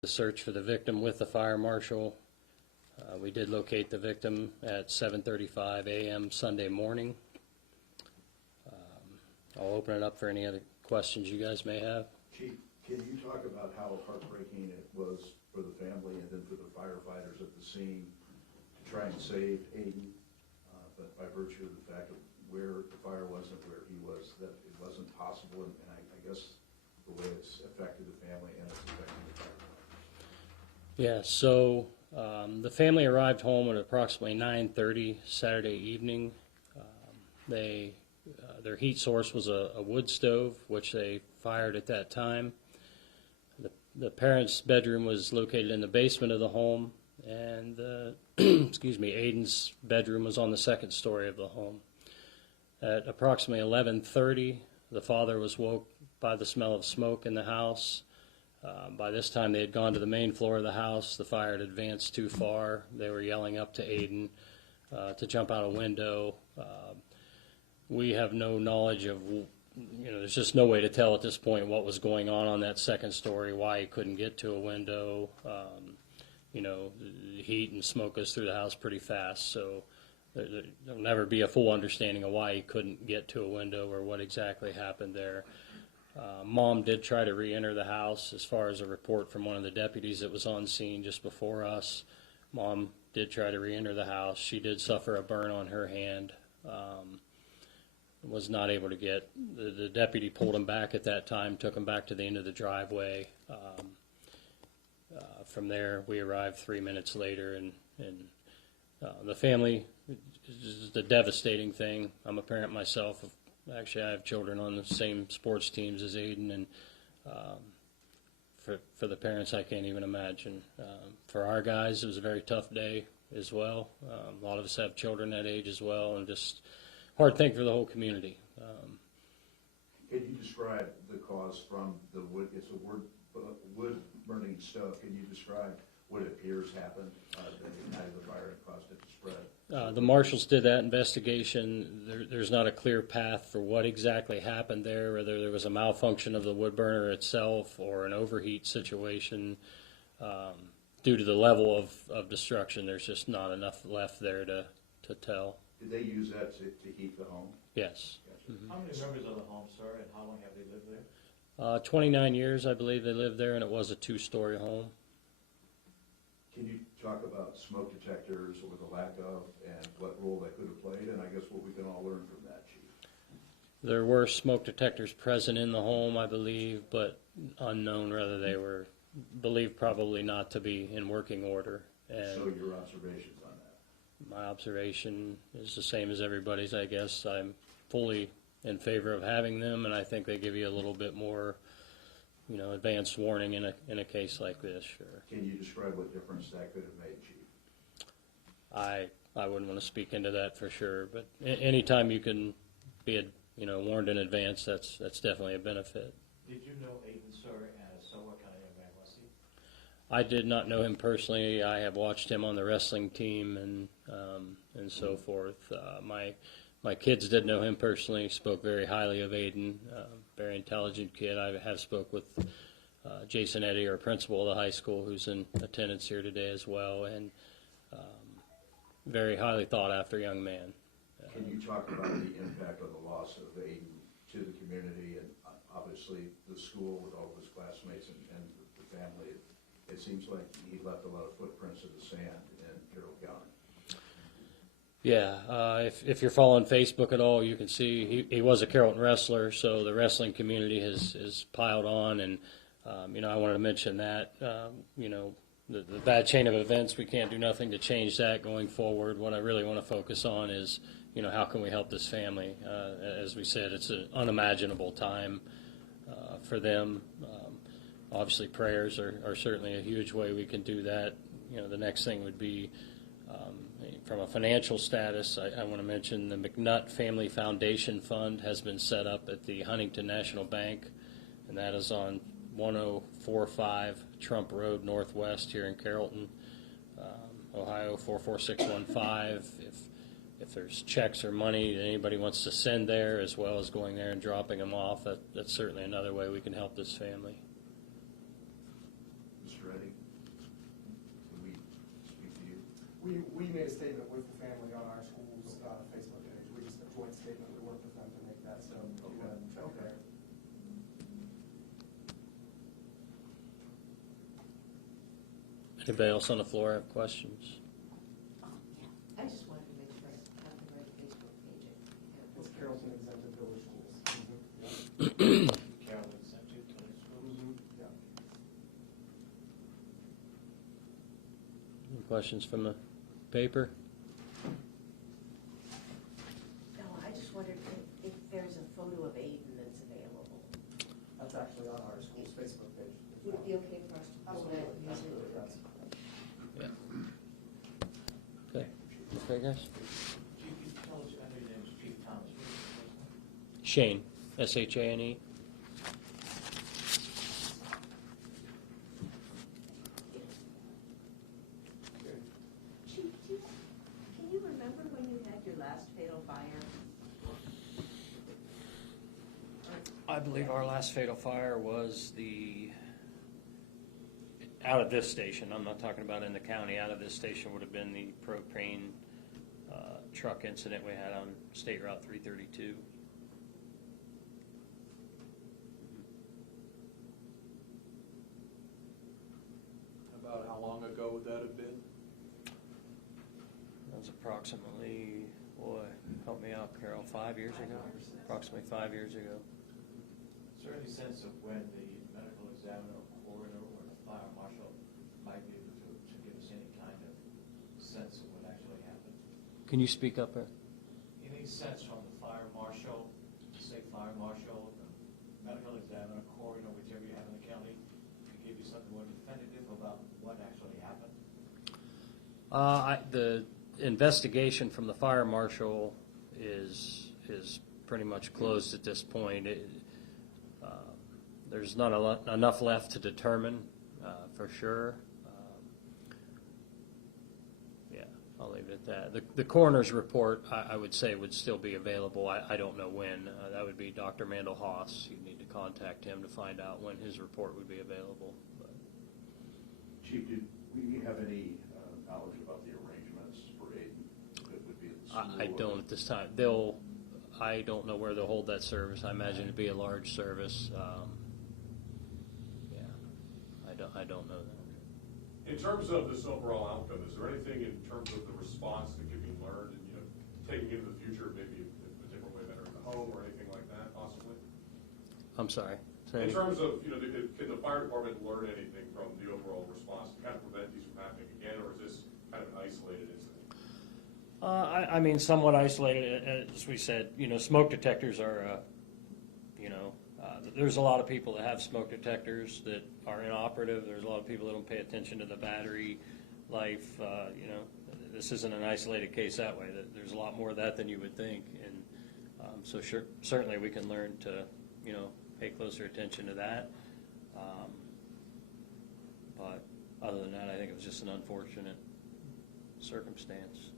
the search for the victim with the fire marshal. We did locate the victim at 7:35 a.m. Sunday morning. I'll open it up for any other questions you guys may have. Chief, can you talk about how heartbreaking it was for the family and then for the firefighters at the scene to try and save Aidan, but by virtue of the fact of where the fire was and where he was, that it wasn't possible, and I guess the way it's affected the family and it's affecting the firefighter? Yeah, so the family arrived home at approximately 9:30 Saturday evening. Their heat source was a wood stove, which they fired at that time. The parents' bedroom was located in the basement of the home, and excuse me, Aidan's bedroom was on the second story of the home. At approximately 11:30, the father was woke by the smell of smoke in the house. By this time, they had gone to the main floor of the house. The fire had advanced too far. They were yelling up to Aidan to jump out a window. We have no knowledge of, there's just no way to tell at this point what was going on that second story, why he couldn't get to a window. The heat and smoke goes through the house pretty fast, so there'll never be a full understanding of why he couldn't get to a window or what exactly happened there. Mom did try to re-enter the house. As far as a report from one of the deputies that was on scene just before us, Mom did try to re-enter the house. She did suffer a burn on her hand. Was not able to get, the deputy pulled him back at that time, took him back to the end of the driveway. From there, we arrived 3 minutes later, and the family, is the devastating thing. I'm a parent myself. Actually, I have children on the same sports teams as Aidan, and for the parents, I can't even imagine. For our guys, it was a very tough day as well. A lot of us have children that age as well, and just hard thing for the whole community. Can you describe the cause from the wood? It's a wood burning stove. Can you describe what it appears happened that ignited the fire and caused it to spread? The marshals did that investigation. There's not a clear path for what exactly happened there, whether there was a malfunction of the wood burner itself or an overheat situation. Due to the level of destruction, there's just not enough left there to tell. Did they use that to heat the home? Yes. Gotcha. How many members of the home, sir, and how long have they lived there? 29 years, I believe they lived there, and it was a two-story home. Can you talk about smoke detectors or the lack of, and what role they could have played, and I guess what we can all learn from that, Chief? There were smoke detectors present in the home, I believe, but unknown whether they were believed probably not to be in working order. And so your observations on that? my observation is the same as everybody's, I guess. I'm fully in favor of having them, and I think they give you a little bit more, advanced warning in a case like this. Sure. Can you describe what difference that could have made, Chief? I wouldn't want to speak into that for sure, but anytime you can be warned in advance, that's definitely a benefit. Did you know Aidan, sir, and so what kind of young man was he? I did not know him personally. I have watched him on the wrestling team and so forth. My kids did know him personally. Spoke very highly of Aidan. Very intelligent kid. I have spoke with Jason Eddy, our principal of the high school, who's in attendance here today as well, and very highly thought after young man. Can you talk about the impact of the loss of Aidan to the community and obviously the school with all of his classmates and the family? It seems like he left a lot of footprints in the sand in Carroll County. Yeah, if you're following Facebook at all, you can see he was a Carrollton wrestler, so the wrestling community has piled on, and I wanted to mention that, the bad chain of events, we can't do nothing to change that going forward. What I really want to focus on is, how can we help this family? As we said, it's an unimaginable time for them. Obviously, prayers are certainly a huge way we can do that. The next thing would be, from a financial status, I want to mention the McNutt Family Foundation Fund has been set up at the Huntington National Bank, and that is on 1045 Trump Road Northwest here in Carrollton, Ohio 44615. If there's checks or money that anybody wants to send there, as well as going there and dropping them off, that's certainly another way we can help this family. Mr. Reddy? We made a statement with the family on our school's Facebook page. We just, a joint statement, we worked with them to make that, so you got to check there. Anybody else on the floor have questions? I just wanted to make sure I have the right Facebook page. It's Carrollton Exempted Village Schools. Carrollton Exempted Village Schools. Yeah. Any questions from the paper? No, I just wondered if there's a photo of Aidan that's available. That's actually on our school's Facebook page. Would it be okay for us to pull that and use Absolutely, it? yes. Okay. Okay, guys. Chief, you tell us, I know your name is Chief Thomas. What is your first name? Shane, S-H-A-N-E. Chief, can you remember when you had your last fatal fire? I believe our last fatal fire was out of this station. I'm not talking about in the county. Out of this station would have been the propane truck incident we had on State Route 332. About how long ago would that have been? That was approximately, boy, help me out, Carol, 5 years ago? Approximately 5 years ago. Is there any sense of when the medical examiner or coroner or the fire marshal might be able to give us any kind of sense of what actually happened? Can you speak up there? Any sense from the fire marshal, the state fire marshal, the medical examiner, coroner, whichever you have in the county, to give you something more definitive about what actually happened? The investigation from the fire marshal is pretty much closed at this point. There's not enough left to determine for sure. Yeah, I'll leave it at that. The coroner's report, I would say, would still be available. I don't know when. That would be Dr. Mandel Haas. You need to contact him to find out when his report would be available. But. Chief, did we have any knowledge about the arrangements for Aidan that would be at the school? I don't at this time. I don't know where they'll hold that service. I imagine it'd be a large service. I don't know that. In terms of this overall outcome, is there anything in terms of the response that can be learned and, taking into the future, maybe a different way of entering the home or anything like that, possibly? I'm sorry. In terms of, can the fire department learn anything from the overall response to kind of prevent these from happening again, or is this kind of an isolated incident? I mean, somewhat isolated, as we said. Smoke detectors are, there's a lot of people that have smoke detectors that are inoperative. There's a lot of people that don't pay attention to the battery life. This isn't an isolated case that way. There's a lot more of that than you would think, and so certainly we can learn to, pay closer attention to that. But other than that, I think it was just an unfortunate circumstance.